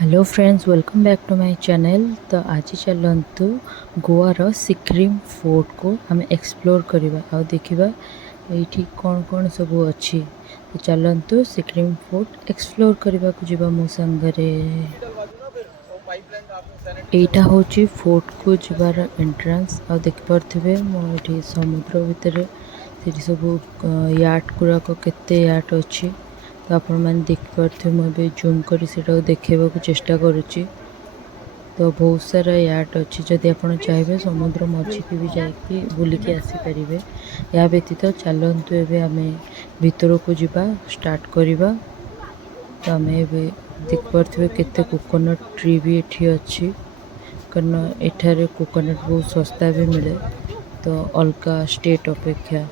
Hello friends, welcome back to my channel. तो आज चलतु गोवार सिक्किम फोर्ट को हमें एक्सप्लोर करवा और देखा ये कौन कौन सब अच्छी। तो चलतु सिक्किम फोर्ट एक्सप्लोर करने को जीवा मो संगरे। एटा होची फोर्ट को जीवार एंट्रेंस और देखिपे मोटी समुद्र भितर से सब याट गुड़ाक केते याट अच्छी। तो आपण मैंने देखिपे मुझे जूम कर देखा चेष्टा करुच्ची। तो बहुत सारा याट अच्छी, जदि आप चाहिए समुद्र मझी की भी जाकि बुलिकी आसीपारे। या व्यतीत चलतु एवं आम भीतर को जीवा स्टार्ट करवा। तो आम देखिपे केते कोकोनट ट्री भी ये अच्छी, कारण एठारे कोकोनट बहुत सस्ता भी मिले तो अलगा स्टेट अपेक्षा।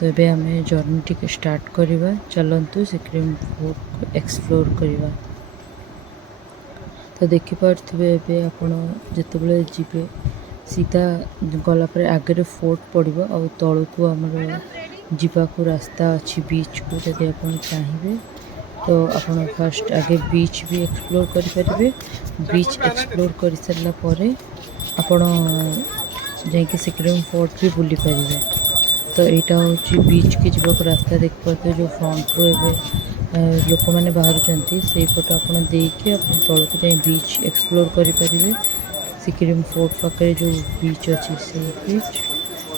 तो ये आम जर्नी टी स्टार्ट करवा। चलतु सिक्किम फोर्ट को एक्सप्लोर करवा। तो देखिपे आप जिते जी सीधा गलापर आगे फोर्ट पड़ो और तलू को आमर जावाक रास्ता अच्छी बीच को। जदि आप चाहिए तो आप फास्ट आगे बीच भी एक्सप्लोर करें। बीच एक्सप्लोर कर सारापर आपण जा सिक्किम फोर्ट भी बुली पारे। तो यहाँ हूँ बीच की जीवाक रास्ता देखिए, जो फ्रंट रो लोक मैंने बाहर से पट आप तौक जाए बीच एक्सप्लोर करें। सिक्किम फोर्ट पाखे जो बीच अच्छी से बीच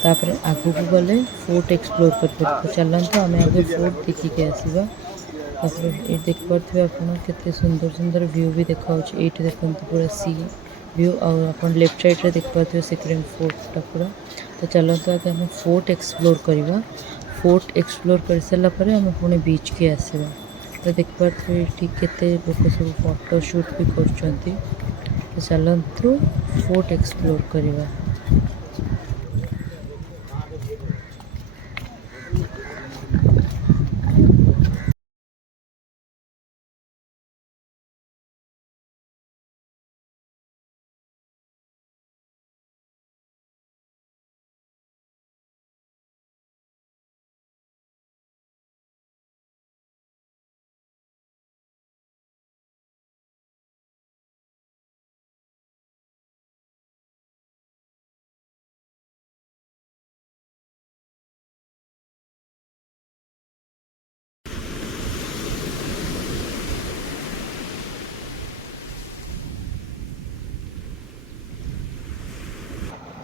तापर आगू को गले फोर्ट एक्सप्लोर कर। चलते आम आगे फोर्ट देखिके आसवा। ये देखिपे आप सुंदर सुंदर व्यू भी देखा। ये देखते पूरा सी व्यू और आप लेफ्ट साइड रे देखिपे सिक्किम फोर्टा पूरा। तो चलते आगे आम फोर्ट एक्सप्लोर करवा। फोर्ट एक्सप्लोर कर सारापर आम पुणी बीच के आसवा। तो देखिपे ठीक केते लोक सब फोटो शूट भी कर। तो चलतु फोर्ट एक्सप्लोर करवा।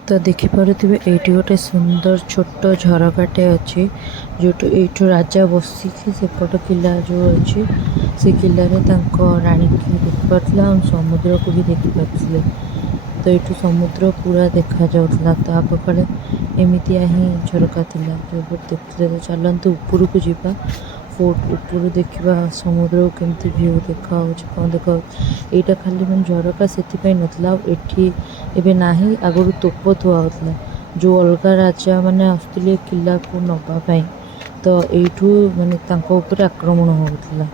तो देखिपे ये गोटे सुंदर छोट झरकाटे अच्छी, जो यू राजा बसिकी सेपट किला जो अच्छी से किले राणी की देखिपे और समुद्र को भी देखिपे। तो ये समुद्र पूरा देखा जाता। पाखे एमतिया ही झरका थिला जो देखते। तो चलतु ऊपर को जीवा। फोर्ट ऊपर देखा समुद्र केमती व्यू देखा कौन देखा। यहाँ खाली मैं झरका से नाला एवं ना आगुरी तोप थुआ होता जो अलग राजा मैंने आसुले किला को नवापाई। तो यू माने ऊपर आक्रमण होता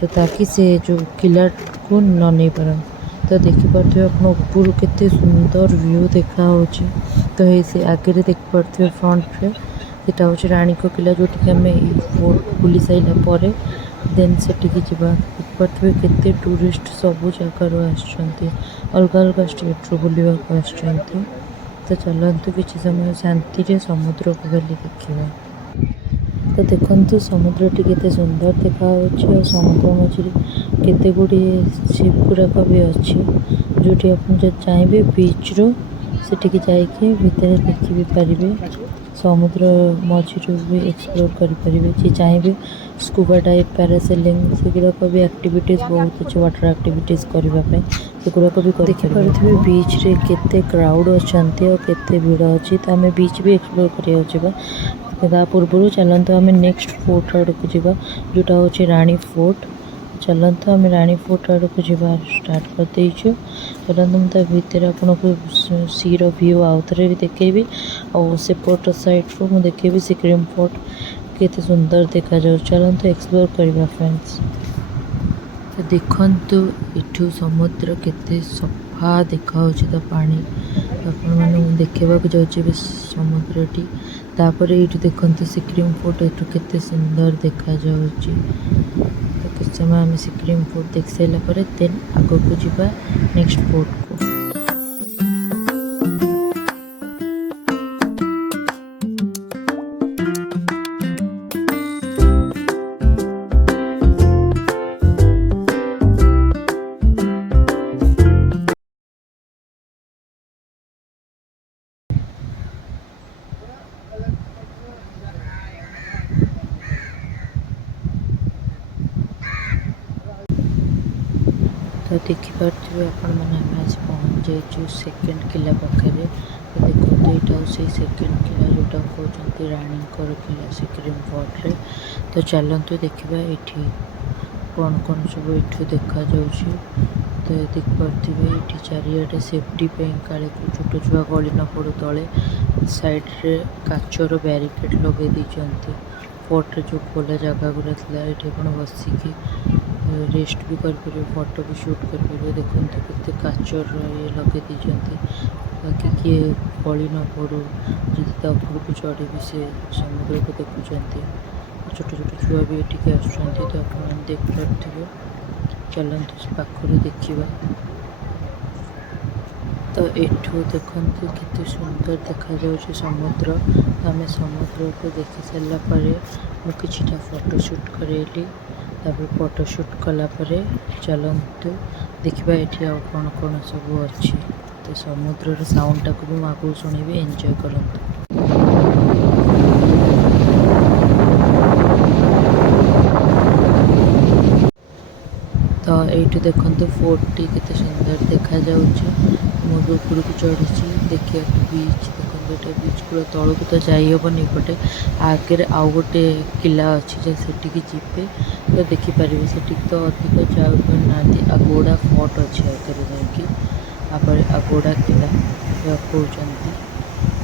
तो ताकि से जो किला को न नहीं पारन। तो देखिपे आप ऊपर केते सुंदर व्यू देखा। तो ये आगे देखिपे फ्रंट रे सेटा हूँ राणी को किला जो आम फोर्ट बुली सारापर देन से देखिपे केते टूरिस्ट सबू जगार अलग अलग स्टेट रू बुलवा आस। तो चलतु किसी समय शांति समुद्र को खाली देखा। तो देखु समुद्र टी सुंदर देखा और समुद्र मझे केते गुड़ी शिप गुड़ाक भी अच्छी, जो आप चाहिए बीच रो से जाइए भितर देखी भी पारे। समुद्र मझी भी एक्सप्लोर करें। जी चाहिए स्कूबा डाइव पैरासेलिंग सेगुड़ाक भी एक्टिविटीज बहुत अच्छे। वाटर एक्टिविटीज करने सेगुड़ाक भी देखिपे बीच रे केते क्राउड अच्छा और केते भीड़ अच्छी। तो आम बीच भी एक्सप्लोर करा पूर्व चलते आम नेक्स्ट फोर्ट आड़ को जीवा, जोटा हूँ राणी फोर्ट। चलते आम राणी फोर्ट आड़ को जीवा स्टार्ट कर देचु। चलते मुझे भितर आपको सी व्यू आउ थे भी देखेबी और सेपट साइड को मुझे देखेबी सिक्किम फोर्ट केते सुंदर देखा जाऊ। चलते एक्सप्लोर करवा फ्रेंड्स। तो देखंतु इठू समुद्र केते सफा देखा तो पानी आपण मैंने देखा जाऊँ समुद्रटी। तापर ये देखते सिक्किम फोर्ट एठू केते सुंदर देखा जाऊँ। तो କିଛି ସମୟ ଆମେ ସିକ୍ରିମ୍ ଫୋର୍ଟ ଦେଖି ସାରିଲା ପରେ ଦେନ୍ ଆଗକୁ ଯିବା ନେକ୍ସଟ ଫୋର୍ଟକୁ। तो देखिपे आपण मैंने आम आज पहुँच जाइए सेकेंड किला पाखे। तो देखो यहाँ से सेकेंड किला जोटा कहते रानी किला सिक्रिम फोर्ट। तो चलतु देखा ये कौन कौन सब ये देखा जाऊँगी। तो देखिपे ये चारियाडे सेफ्टी काले छोट छुआ गली न पड़ू तले साइड्रे काचर ब्यारिकेड लगे देते। फोर्ट्रे जो खोला जगह गुरा था ये बसिकी रेस्ट भी करें, फोटो भी शूट करें। देखते केते काचर ये लगे देते ताकि किए गली न पड़ू जब उपरको चढ़ी भी से समुद्र को देखुंत। छोट छोट छुआ भी ये आसुँच तो आप देखिपे। चलतु पाखर देखा। तो एठू देखते केते सुंदर देखा जाउछि समुद्र। आम समुद्र को देखी सारा मुझे फोटोशूट करेली। तापर फोटोशूट कलापर चलतु देखा ये आ कौन कौन सब अच्छी। तो समुद्र साउंड टाक भी आगे शुणी एंजॉय करंतु। तो ये देखते फोर्ट टी केते सुंदर देखा जाउछि। मुझे ऊपर को चढ़ी देखिए बीच देखते ये बीच पूरा तौक तो जाइबनी पटे आगे आउ गोटे किला अच्छी जो सेठिकी जीपे तो देखिपारे से तो अधिक जाऊना आगोड़ा फोर्ट अच्छे आगे जाकि आगोड़ा किला कहते।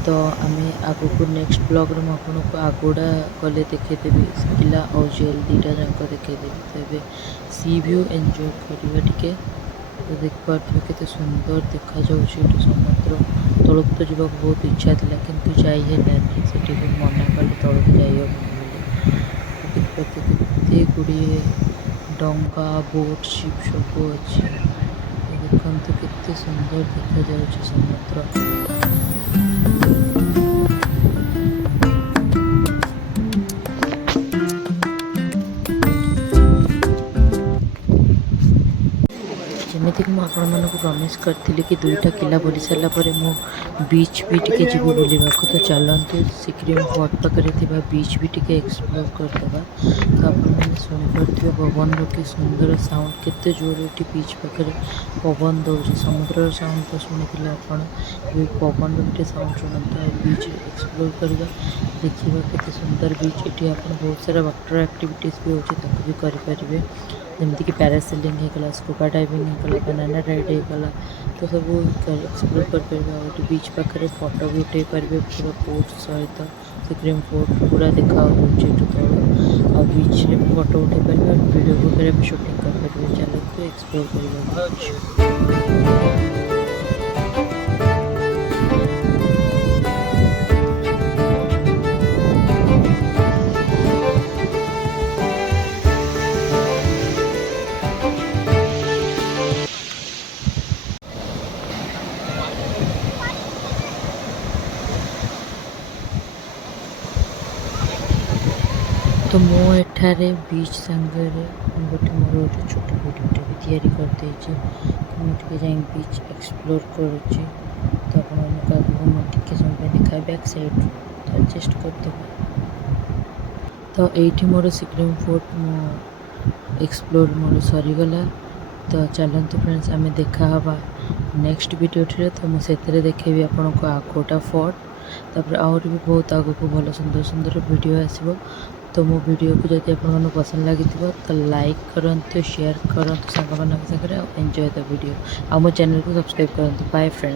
तो आम आग को नेक्स्ट ब्लॉग रे आपको आगोड़ा गले देखेदेवी किला और जेल दुटा जाक देखेदेवी। तो ये सी व्यू एंजॉय करवा टिके। तो देखिपे केते सुंदर देखा जाऊँगी समुद्र तौक तो जावाक बहुत इच्छा था किंतु जाइए से मना कले तौक जाइए। देखिपे केते गुड़िए डंगा बोट शिप सब अच्छे। देखते केते सुंदर देखा जाऊँगी समुद्र। जमीक मुझे प्रमिश करी कि दुईटा किला बुली सारापर मु बीच भी टी जी बुलवा। तो चलतु सिक्रिम फोर्ट पाखे बीच भी टी एक्सप्लोर करदे। तो आपने शुणिपे पवन कि सुंदर साउंड केते जोर ये बीच पाखे पवन दौर समुद्र साउंड तो शुणी आप पवन गोटे साउंड शुणु। बीच एक्सप्लोर करवा देखा केते सुंदर बीच ये आप बहुत सारा वाटर एक्टिविटीज भी होती भी करें जमीक कि पैरासेलिंग होगा स्कूबा डाइविंग होगा बनाना राइड होगा। तो सब एक्सप्लोर कर बीच पाखे फोटो भी उठे पारे पूरा पोर्ट सहित सिक्रिम फोर्ट पूरा देखा तौर आ बीच रे भी फोटो उठे पारे वीडियो वगैरह भी शूटिंग कर पारे। चलते एक्सप्लोर कर। तो मुठारे बीच सांगे गोटे मोर गोटे छोट वीडियोटे भी तैयारी करदे मुझे जाए बीच एक्सप्लोर करुच्ची। तो आपको मुझे समय देखा बैक साइड तो एडजस्ट करदे। तो ये मोर सिक्रिम फोर्ट मो एक्सप्लोर मोर सरीगला। तो चलतु फ्रेंड्स आम देखा नेक्स्ट वीडियो। तो मुझे देखेबी आपको आगोटा फोर्ट तापर आहरी भी बहुत आग को भल सुंदर सुंदर वीडियो आसो। तो मो वीडियो को जब आपको पसंद लगी तो लाइक करंतु शेयर करंतु सांग मान सागर एंजॉय द वीडियो। आ मो चैनल को सब्सक्राइब करंतु। Bye friends.